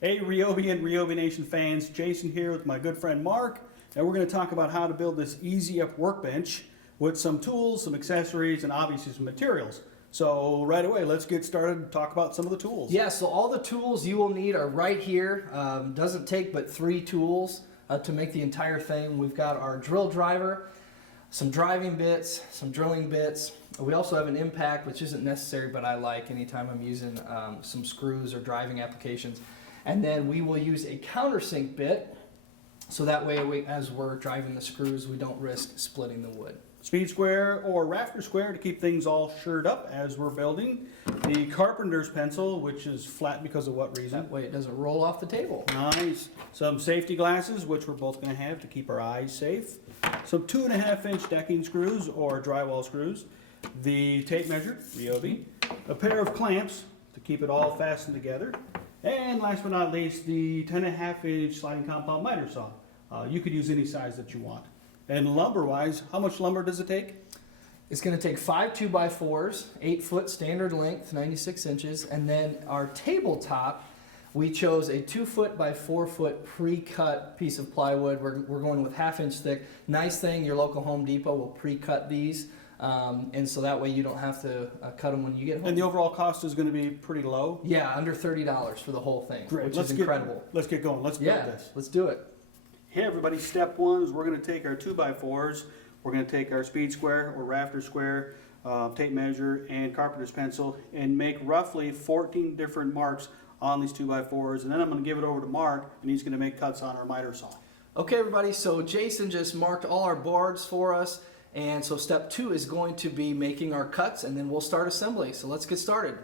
Hey RYOBI and RYOBI Nation fans, Jason here with my good friend Mark, and we're going to talk about how to build this easy up workbench with some tools, some accessories, and obviously some materials. So right away, let's get started and talk about some of the tools. Yeah, so all the tools you will need are right here. Doesn't take but 3 tools to make the entire thing. We've got our drill driver, some driving bits, some drilling bits. We also have an impact, which isn't necessary, but I like anytime I'm using some screws or driving applications. And then we will use a countersink bit, so that way as we're driving the screws, we don't risk splitting the wood. Speed square or rafter square to keep things all shored up as we're building. The carpenter's pencil, which is flat because of what reason? That way it doesn't roll off the table. Nice. Some safety glasses, which we're both going to have to keep our eyes safe. Some 2.5-inch decking screws or drywall screws. The tape measure, RYOBI. A pair of clamps to keep it all fastened together. And last but not least, the 10.5-inch sliding compound miter saw. You could use any size that you want. And lumber-wise, how much lumber does it take? It's going to take 5 2x4s, 8-foot standard length, 96 inches, and then our tabletop, we chose a 2-foot by 4-foot pre-cut piece of plywood. We're going with 1/2 inch thick. Nice thing, your local Home Depot will pre-cut these, and so that way you don't have to cut them when you get home. And the overall cost is going to be pretty low? Yeah, under $30 for the whole thing, Great. which is incredible. Let's get going. Let's build this. Let's do it. Hey everybody, step one is we're going to take our 2x4s, we're going to take our speed square or rafter square, tape measure, and carpenter's pencil and make roughly 14 different marks on these 2x4s, and then I'm going to give it over to Mark and he's going to make cuts on our miter saw. Okay everybody, so Jason just marked all our boards for us, and so step 2 is going to be making our cuts, and then we'll start assembly. So let's get started.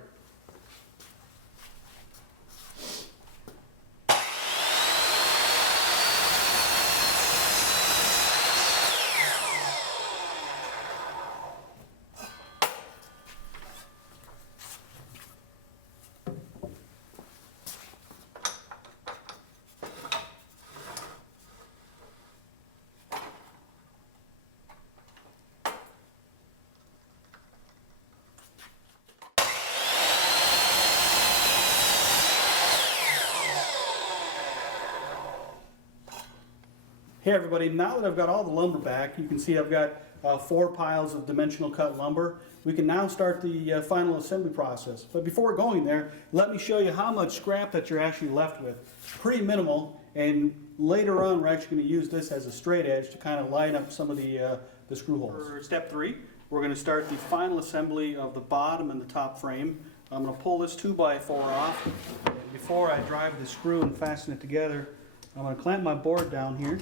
Hey everybody, now that I've got all the lumber back, you can see I've got 4 piles of dimensional cut lumber. We can now start the final assembly process. But before going there, let me show you how much scrap that you're actually left with. Pretty minimal, and later on we're actually going to use this as a straight edge to kind of line up some of the screw holes. For step 3, we're going to start the final assembly of the bottom and the top frame. I'm going to pull this 2x4 off, and before I drive the screw and fasten it together, I'm going to clamp my board down here.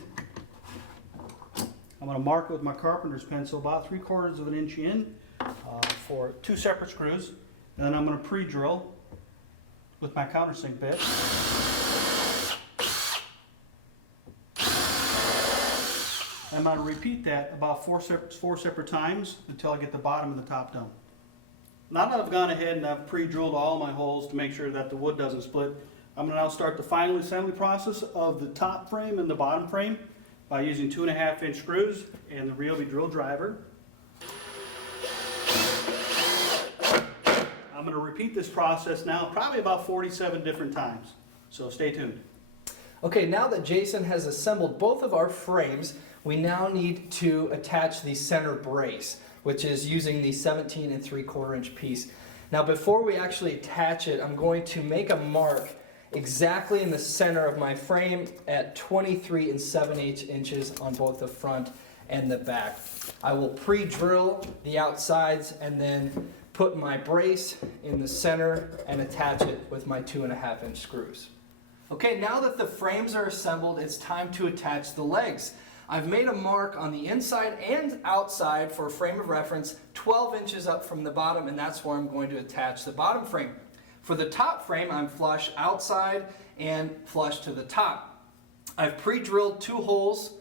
I'm going to mark it with my carpenter's pencil about 3/4 of an inch in for 2 separate screws. And then I'm going to pre-drill with my countersink bit. I'm going to repeat that about four separate times until I get the bottom and the top done. Now that I've gone ahead and I've pre-drilled all my holes to make sure that the wood doesn't split, I'm going to now start the final assembly process of the top frame and the bottom frame by using 2.5-inch screws and the RYOBI drill driver. I'm going to repeat this process now probably about 47 different times, so stay tuned. Okay, now that Jason has assembled both of our frames, we now need to attach the center brace, which is using the 17 3/4 piece. Now before we actually attach it, I'm going to make a mark exactly in the center of my frame at 23 7/8 inches on both the front and the back. I will pre-drill the outsides and then put my brace in the center and attach it with my 2.5-inch screws. Okay, now that the frames are assembled, it's time to attach the legs. I've made a mark on the inside and outside for a frame of reference 12 inches up from the bottom, and that's where I'm going to attach the bottom frame. For the top frame, I'm flush outside and flush to the top. I've pre-drilled 2 holes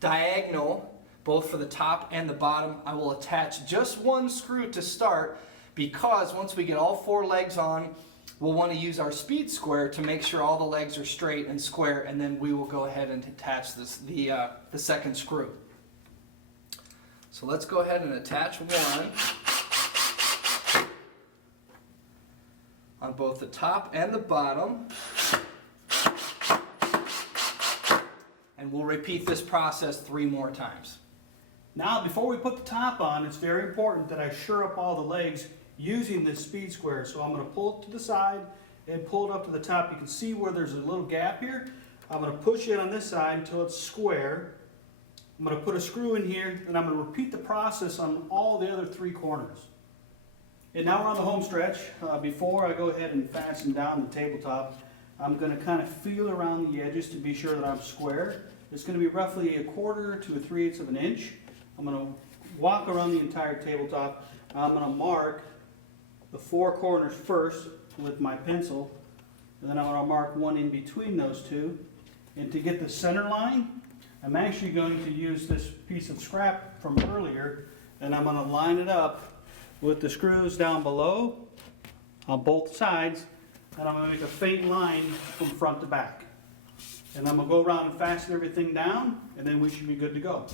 diagonal, both for the top and the bottom. I will attach just 1 screw to start, because once we get all 4 legs on, we'll want to use our speed square to make sure all the legs are straight and square, and then we will go ahead and attach the second screw. So let's go ahead and attach 1. on both the top and the bottom. we'll repeat this process 3 more times. Now, before we put the top on, it's very important that I sure up all the legs using this speed square. So I'm going to pull it to the side and pull it up to the top. You can see where there's a little gap here. I'm going to push it on this side until it's square. I'm going to put a screw in here, and I'm going to repeat the process on all the other 3 corners. And now we're on the home stretch. Before I go ahead and fasten down the tabletop, I'm going to kind of feel around the edges to be sure that I'm square. It's going to be roughly 1/4 to 3/8 of an inch. I'm going to walk around the entire tabletop. I'm going to mark the 4 corners first with my pencil, and then I'm going to mark one in between those 2. And to get the center line, I'm actually going to use this piece of scrap from earlier, and I'm going to line it up with the screws down below on both sides, and I'm going to make a faint line from front to back. And I'm going to go around and fasten everything down, and then we should be good to go.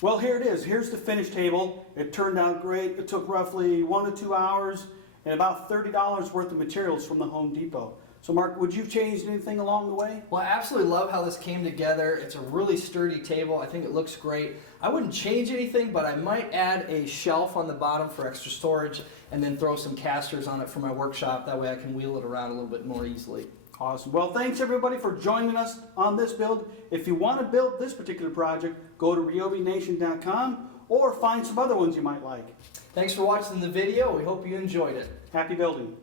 Well, here it is. Here's the finished table. It turned out great. It took roughly 1 to 2 hours and about $30 worth of materials from the Home Depot. So Mark, would you have changed anything along the way? Well, I absolutely love how this came together. It's a really sturdy table. I think it looks great. I wouldn't change anything, but I might add a shelf on the bottom for extra storage and then throw some casters on it for my workshop. That way I can wheel it around a little bit more easily. Awesome. Well, thanks everybody for joining us on this build. If you want to build this particular project, go to ryobination.com or find some other ones you might like. Thanks for watching the video. We hope you enjoyed it. Happy building.